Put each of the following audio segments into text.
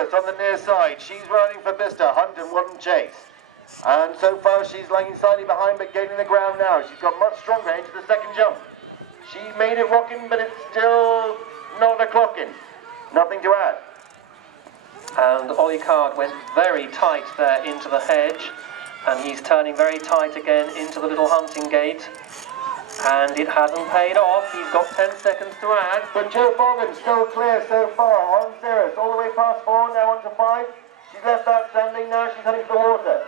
Cirrus on the near side. She's riding for Bicester, Hunt and One Chase. And so far she's lagging slightly behind but gaining the ground now. She's got much stronger into the second jump. She made it rocking, but it's still not a clocking. Nothing to add. And Ollie Card went very tight there into the hedge, and he's turning very tight again into the little hunting gate. And it hasn't paid off. He's got 10 seconds to add. But Joe Bogan still clear so far on Cirrus. All the way past 4, now on to 5. She's left that standing, now she's heading to the water.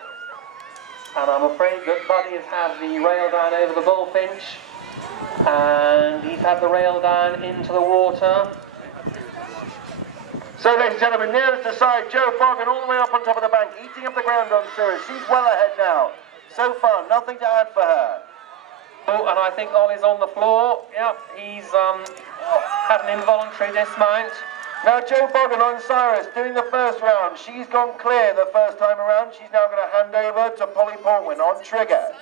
And I'm afraid that Buddy has had the rail down over the bullfinch. And he's had the rail down into the water. So, ladies and gentlemen, nearest the side, Joe Bogan all the way up on top of the bank, eating up the ground on Cirrus. She's well ahead now. So far, nothing to add for her. Oh, and I think Ollie's on the floor. Yep, he's had an involuntary dismount. Now Joe Bogan on Cyrus doing the first round. She's gone clear the first time around. She's now going to hand over to Polly Portman on trigger.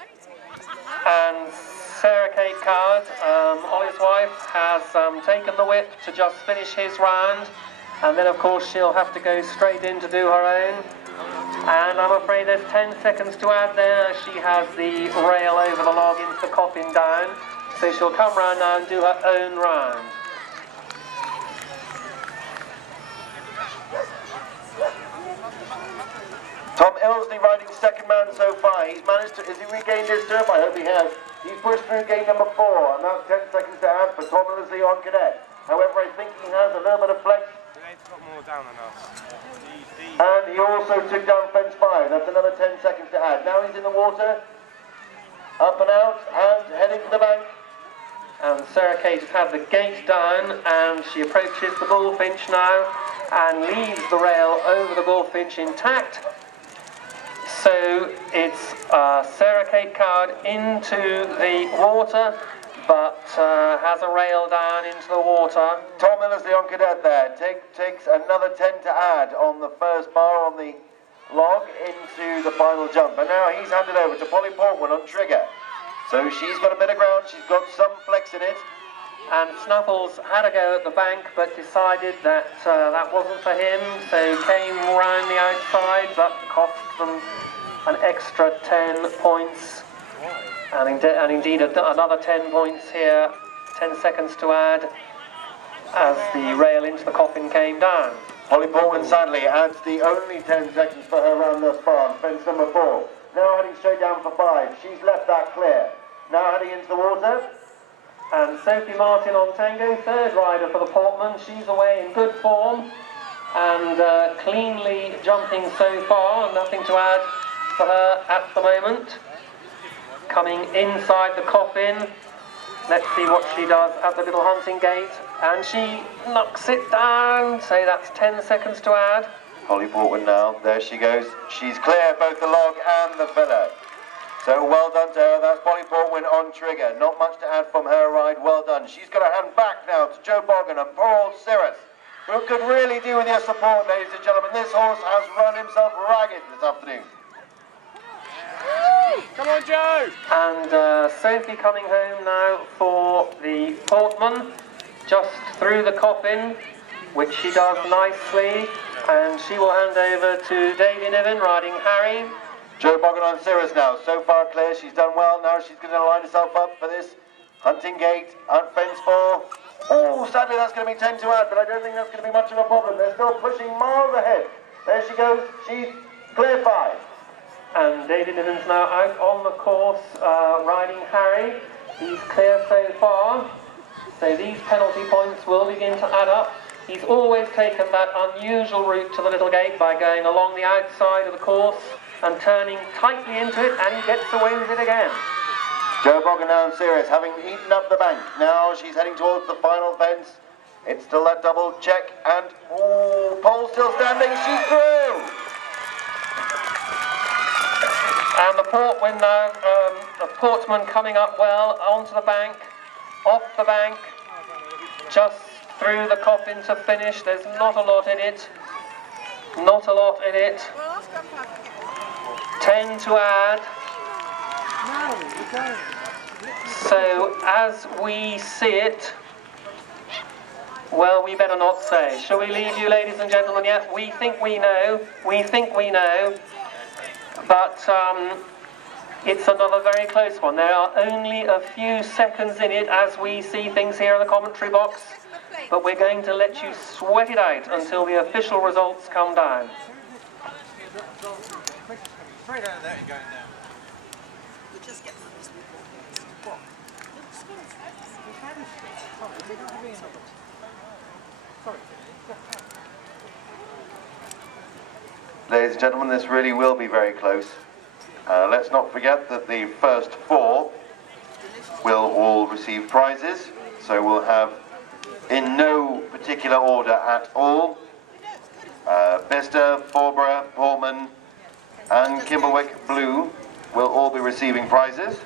And Sarah Kate Coward, Ollie's wife, has taken the whip to just finish his round. And then, of course, she'll have to go straight in to do her own. And I'm afraid there's 10 seconds to add there. She has the rail over the log into the coffin down. So she'll come round now and do her own round. Tom Ilsley riding second man so far. He's managed to, has he regained his turf? I hope he has. He's pushed through gate number 4, and that's 10 seconds to add for Tom Ilsley on cadet. However, I think he has a little bit of flex. Got more down than us. And he also took down fence 5. That's another 10 seconds to add. Now he's in the water, up and out, and heading to the bank. And Sarah Kate has had the gate down, and she approaches the bullfinch now and leaves the rail over the bullfinch intact. So it's Sarah Kate Coward into the water, but has a rail down into the water. Tom Ilsley on cadet there takes another 10 to add on the first bar on the log into the final jump. And now he's handed over to Polly Portman on trigger. So she's got a bit of ground, she's got some flex in it. And Snuffles had a go at the bank, but decided that that wasn't for him, so came round the outside, but cost them an extra 10 points. And indeed another 10 points here, 10 seconds to add, as the rail into the coffin came down. Polly Portman sadly adds the only 10 seconds for her round thus far on fence number 4. Now heading straight down for 5. She's left that clear. Now heading into the water. And Sophie Martin on tango, third rider for the Portman. She's away in good form and cleanly jumping so far. Nothing to add for her at the moment. Coming inside the coffin. Let's see what she does at the little hunting gate. And she knocks it down. So that's 10 seconds to add. Polly Portman now. There she goes. She's clear both the log and the filler. So well done to her. That's Polly Portman on trigger. Not much to add from her ride. Well done. She's got her hand back now to Joe Bogan and poor old Cirrus, who could really do with your support, ladies and gentlemen. This horse has run himself ragged this afternoon. Come on, Joe! And Sophie coming home now for the Portman, just through the coffin, which she does nicely. And she will hand over to Davy Niven riding Harry. Joe Bogan on Cirrus now, so far clear, she's done well, now she's going to line herself up for this hunting gate, out fence 4. Oh, sadly that's going to be 10 to add, but I don't think that's going to be much of a problem. They're still pushing miles ahead. There she goes, she's clear 5. And David Niven's now out on the course, riding Harry. He's clear so far, so these penalty points will begin to add up. He's always taken that unusual route to the little gate by going along the outside of the course and turning tightly into it, and he gets away with it again. Joe Bogan now on Cirrus, having eaten up the bank. Now she's heading towards the final fence. It's still that double check, and oh, Pole's still standing, she's through! And the Portman now, the Portman coming up well, onto the bank, off the bank, just through the coffin to finish. There's not a lot in it. Not a lot in it. 10 to add. So as we see it, Well, we better not say. Shall we leave you, ladies and gentlemen, yet? We think we know. We think we know. But it's another very close one. There are only a few seconds in it as we see things here in the commentary box. But we're going to let you sweat it out until the official results come down. Straight out of there and going down. We'll just get Ladies and gentlemen, this really will be very close. Let's not forget that the first 4 will all receive prizes. So we'll have, in no particular order at all, Bicester, Portman, and Kimberwick Blue will all be receiving prizes.